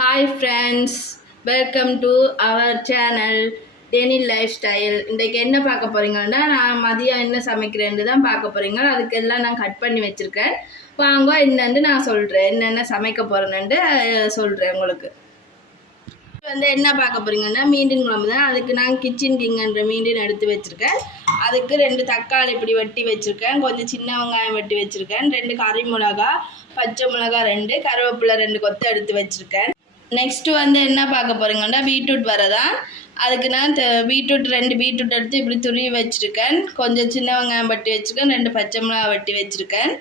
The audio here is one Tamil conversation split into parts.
Hi friends welcome to our channel Deni lifestyle இன்றைக்கு என்ன பார்க்க போகிறீங்கன்னா நான் மதியம் என்ன சமைக்கிறேன்னு தான் பார்க்க போகிறீங்க அதுக்கெல்லாம் நான் கட் பண்ணி வச்சுருக்கேன். வாங்க என்னன்னு நான் சொல்கிறேன் என்னென்ன சமைக்க போகிறேன்னு சொல்கிறேன் உங்களுக்கு. வந்து என்ன பார்க்க போகிறீங்கன்னா மீண்டின் குழம்பு தான். அதுக்கு நான் கிச்சன் கிங்கன்ற மீண்டின் எடுத்து வச்சுருக்கேன். அதுக்கு ரெண்டு தக்காளி இப்படி வெட்டி வச்சுருக்கேன். கொஞ்சம் சின்ன வெங்காயம் வெட்டி வச்சுருக்கேன். ரெண்டு கறி மிளகா பச்சை மிளகா ரெண்டு கருவேப்பிலை ரெண்டு கொத்து எடுத்து வச்சுருக்கேன். நெக்ஸ்ட்டு வந்து என்ன பார்க்க போகிறீங்கன்னா பீட்ரூட் வரதான் அதுக்கு நான் பீட்ரூட் ரெண்டு பீட்ரூட் எடுத்து இப்படி துருவி வச்சுருக்கேன். கொஞ்சம் சின்ன வெங்காயம் வெட்டி வச்சுருக்கேன். ரெண்டு பச்சை மிளகா வெட்டி வச்சுருக்கேன்.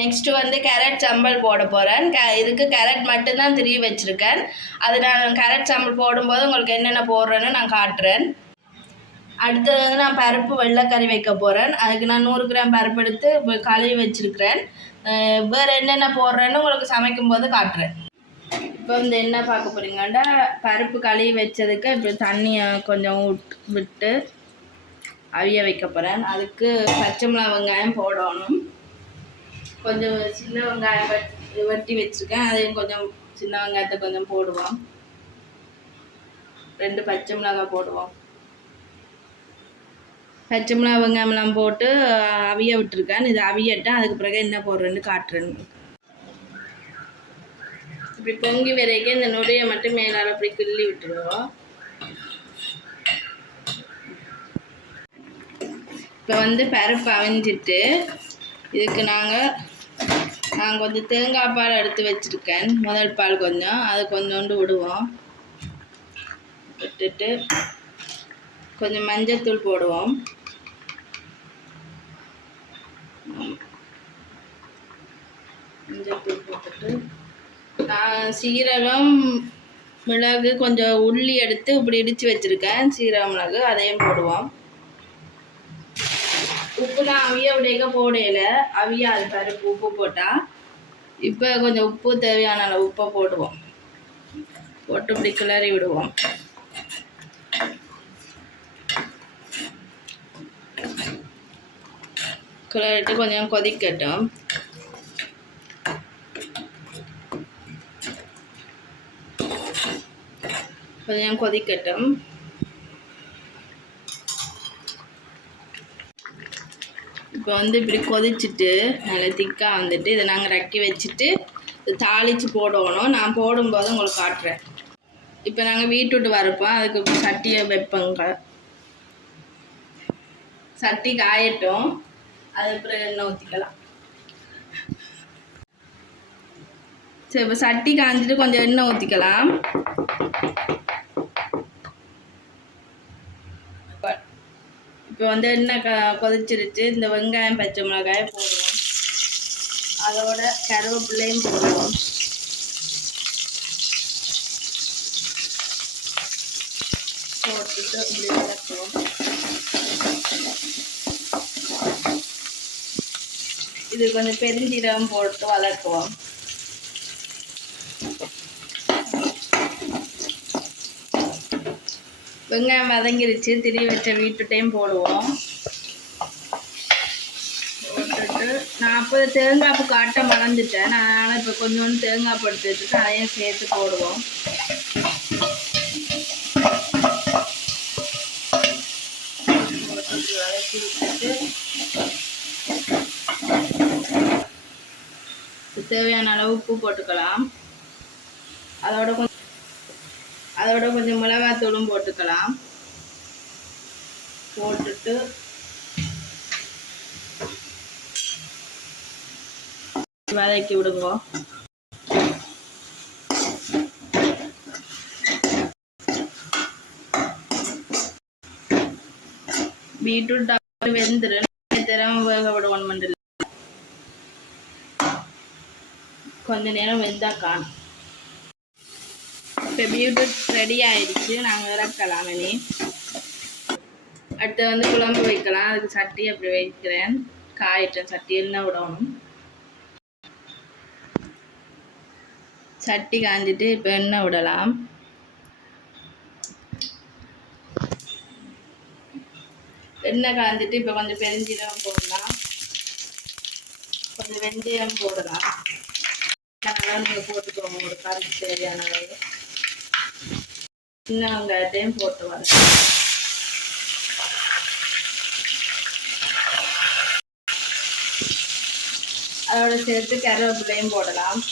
நெக்ஸ்ட்டு வந்து கேரட் சம்பல் போட போகிறேன் கே இதுக்கு கேரட் மட்டும்தான் திருவி வச்சுருக்கேன். அது நான் கேரட் சம்பல் போடும்போது உங்களுக்கு என்னென்ன போடுறேன்னு நான் காட்டுறேன். அடுத்தது வந்து நான் பருப்பு வெள்ளைக்கறி வைக்க போகிறேன் அதுக்கு நான் நூறு கிராம் பருப்பு எடுத்து கழுவி வச்சுருக்கிறேன். வேறு என்னென்ன போடுறேன்னு உங்களுக்கு சமைக்கும் போது காட்டுறேன். இப்போ வந்து என்ன பார்க்க போகிறீங்கன்னா பருப்பு கழுவி வச்சதுக்கு இப்போ தண்ணியை கொஞ்சம் விட்- விட்டு அவிய வைக்க போகிறேன் அதுக்கு பச்சை மிளகா வெங்காயம் போடணும். கொஞ்சம் சின்ன வெங்காயம் வெட்டி வெட்டி வச்சுருக்கேன். அதையும் கொஞ்சம் சின்ன வெங்காயத்தை கொஞ்சம் போடுவோம். ரெண்டு பச்சை மிளகாய் போடுவோம். பச்சை மிளகா வெங்காயம்லாம் போட்டு அவிய விட்டுருக்கேன். இது அவியட்டேன். அதுக்கு பிறகு என்ன போடுறேன்னு காட்டுறேன். இப்படி பொங்கி வரைக்கும் இந்த நுரையை மட்டும் மேலால் அப்படி கிள்ளி விட்டுருவோம். இப்போ வந்து பருப்பு அவிஞ்சிட்டு இதுக்கு நாங்கள் நான் கொஞ்சம் தேங்காய் பால் எடுத்து வச்சுருக்கேன். முதல் பால் கொஞ்சம் அது கொஞ்சோண்டு விடுவோம். விட்டுட்டு கொஞ்சம் மஞ்சத்தூள் போடுவோம். மஞ்சத்தூள் போட்டுட்டு சீரகம் மிளகு கொஞ்சம் உள்ளி எடுத்து இப்படி இடித்து வச்சுருக்கேன். சீரக மிளகு அதையும் போடுவோம். உப்பு நான் அவிய விடைக்க போடையில அவியாது பருப்பு உப்பு போட்டால் இப்போ கொஞ்சம் உப்பு தேவையான அளவு உப்பை போடுவோம். போட்டு இப்படி கிளறி விடுவோம். கிளறிட்டு கொஞ்சம் கொதிக்கட்டும். கொஞ்சம் கொதிக்கட்டும் இப்போ வந்து இப்படி கொதிச்சுட்டு நல்லா திக்காக வந்துட்டு இதை நாங்கள் ரக்கி வச்சுட்டு தாளித்து போடணும் நான் போடும்போது உங்களுக்கு காட்டுறேன் இப்போ நாங்கள் வீட்டுட்டு வரப்போம் அதுக்கு சட்டியை வைப்போங்க சட்டி காயட்டும் அது எண்ணெய் ஊற்றிக்கலாம் சரி இப்போ சட்டி காய்ஞ்சிட்டு கொஞ்சம் எண்ணெய் ஊற்றிக்கலாம் இப்போ வந்து எண்ணெய் க கொதிச்சிருச்சு. இந்த வெங்காயம் பச்சை மிளகாயை போடுவோம். அதோட கருவேப்பிள்ளையும் போடுவோம். போட்டுட்டு இப்படி இது கொஞ்சம் பெருஞ்சீரகம் போட்டு வளர்க்குவோம். வெங்காயம் வதங்கிருச்சு. திருவி வச்ச வீட்டுட்டையும் போடுவோம். போட்டுட்டு நான் அப்போ தேங்காய்ப்பு காட்ட மறந்துட்டேன். நான் அதனால் இப்போ கொஞ்சோண்டு தேங்காய் படுத்து வச்சுட்டு அதையும் சேர்த்து போடுவோம். தேவையான அளவு உப்பு போட்டுக்கலாம். அதோட கொஞ்சம் அதோட கொஞ்சம் மிளகாத்தூளும் போட்டுக்கலாம். போட்டுட்டு வதக்கி விடுங்க. பீட்ரூட் வெந்துரு. திறமை வேக விடுவோம் கொஞ்ச நேரம் வெந்தா காணும். இப்போ பீட்ரூட் ரெடி ஆயிடுச்சு. நாங்கள் இறக்கலாம் இனி அடுத்து வந்து குழம்பு வைக்கலாம். அதுக்கு சட்டி அப்படி வைக்கிறேன். காயிட்டேன் சட்டி எண்ணெய் விடணும். சட்டி காஞ்சிட்டு இப்போ எண்ணெய் விடலாம். எண்ணெய் காஞ்சிட்டு இப்போ கொஞ்சம் பெருஞ்சீரகம் போடலாம். கொஞ்சம் வெந்தயம் போடலாம். நல்லா நீங்கள் போட்டுக்கோங்க. ஒரு கறிக்கு தேவையான அளவு. சின்ன வெங்காயத்தையும் போட்டு வர அதோட சேர்த்து கருவேப்பிலையும் போடலாம்.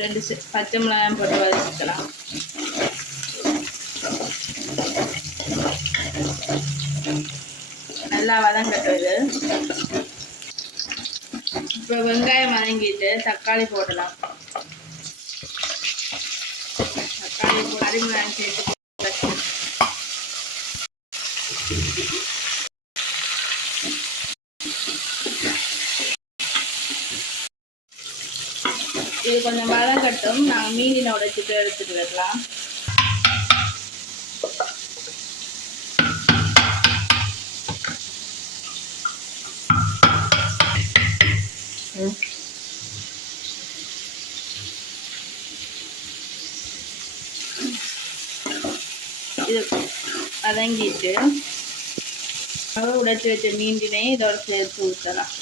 ரெண்டு பச்சை மிளகாயும் போட்டு வதக்கிக்கலாம். நல்லா வதங்கட்டுது இப்போ வெங்காயம் வதங்கிட்டு தக்காளி போடலாம். தக்காளி போட்டு சேர்த்து இது கொஞ்சம் வதங்கட்டும். நாங்கள் மீனினை உடைச்சிட்டு எடுத்துட்டு வரலாம் இது வதங்கிட்டு அப்புறம் உடைச்சி வச்ச மீண்டினை இதோட சேர்த்து ஊற்றலாம்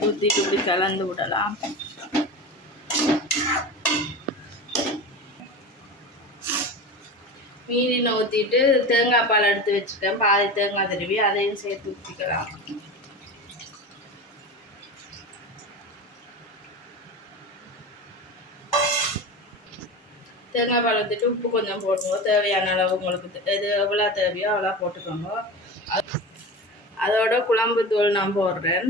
ஊற்றிட்டு இப்படி கலந்து விடலாம். மீனில் ஊற்றிட்டு தேங்காய் பால் எடுத்து வச்சுட்டேன் பாதி தேங்காய் திருவி அதையும் சேர்த்து ஊற்றிக்கலாம் தேங்காய் பால் ஊற்றிட்டு உப்பு கொஞ்சம் போடுவோம் தேவையான அளவு உங்களுக்கு எது எவ்வளோ தேவையோ அவ்வளோ போட்டுக்கோங்க. அதோட குழம்பு தூள் நான் போடுறேன்.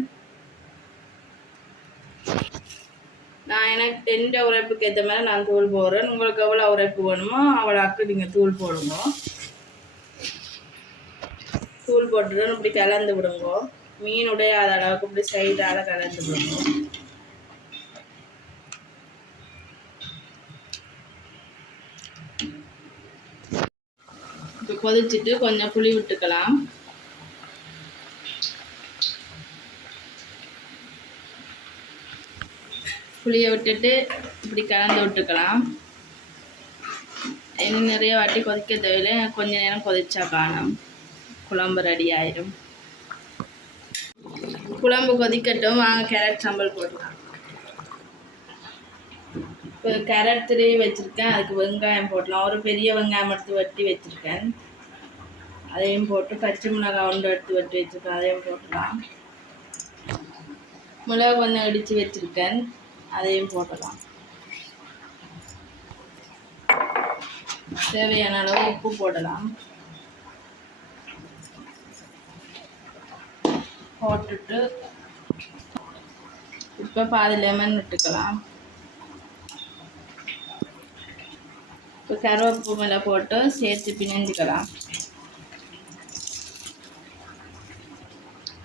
நான் எனக்கு எந்த உரைப்புக்கு ஏற்ற மாதிரி நான் தூள் போடுறேன். உங்களுக்கு எவ்வளோ உரைப்பு வேணுமோ அவ்வளோக்கு நீங்கள் தூள் போடுங்க. தூள் போட்டுட்டு இப்படி கலந்து விடுங்க. மீன் உடையாத அளவுக்கு இப்படி சைடால் கலந்து விடுங்க. கொதிச்சுட்டு கொஞ்சம் புளி விட்டுக்கலாம். புளியை விட்டுட்டு இப்படி கலந்து விட்டுக்கலாம். இன்னும் நிறைய வாட்டி கொதிக்க தேவையில்லை. கொஞ்ச நேரம் கொதிச்சா காணும். குழம்பு ரெடி ஆயிடும் குழம்பு கொதிக்கட்டும். வாங்க கேரட் சாம்பல் போடலாம். இப்போ கேரட் திருவி வச்சுருக்கேன். அதுக்கு வெங்காயம் போடலாம். ஒரு பெரிய வெங்காயம் எடுத்து வெட்டி வச்சுருக்கேன். அதையும் போட்டு பச்சை மிளகாய் ஒன்று எடுத்து வெட்டி வச்சுருக்கேன் அதையும் போட்டுக்கலாம் மிளகா கொஞ்சம் இடித்து வச்சுருக்கேன் அதையும் போடலாம் தேவையான அளவு உப்பு போடலாம் போட்டுட்டு இப்போ பாதி லெமன் விட்டுக்கலாம் இப்போ கருவேப்பு மேலே போட்டு சேர்த்து பிணைஞ்சிக்கலாம்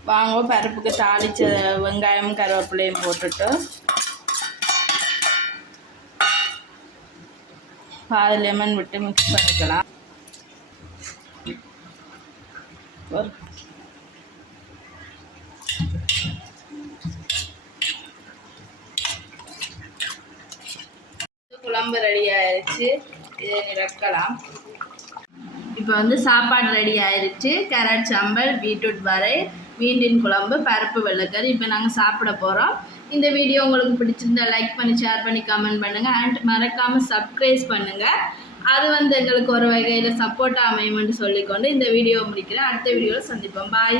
வாங்குவோம் பருப்புக்கு தாளிச்ச வெங்காயம் கருவேப்பிலையும் போட்டுட்டு பாதி லெமன் விட்டு மிக்ஸ் பண்ணிக்கலாம். ஒரு குழம்பு ரெடி ஆயிடுச்சு இதை இறக்கலாம் இப்போ வந்து சாப்பாடு ரெடி ஆயிடுச்சு கேரட் சாம்பல் பீட்ரூட் வரை மீண்டின் குழம்பு பருப்பு வெள்ளைக்கறி இப்போ நாங்கள் சாப்பிட போகிறோம் இந்த வீடியோ உங்களுக்கு பிடிச்சிருந்தா லைக் பண்ணி ஷேர் பண்ணி கமெண்ட் பண்ணுங்கள் அண்ட் மறக்காமல் சப்ஸ்கிரைப் பண்ணுங்கள் அது வந்து எங்களுக்கு ஒரு வகையில் சப்போர்ட்டாக அமையும்னு சொல்லிக்கொண்டு இந்த வீடியோ முடிக்கிறேன். அடுத்த வீடியோவில் சந்திப்போம். பாய்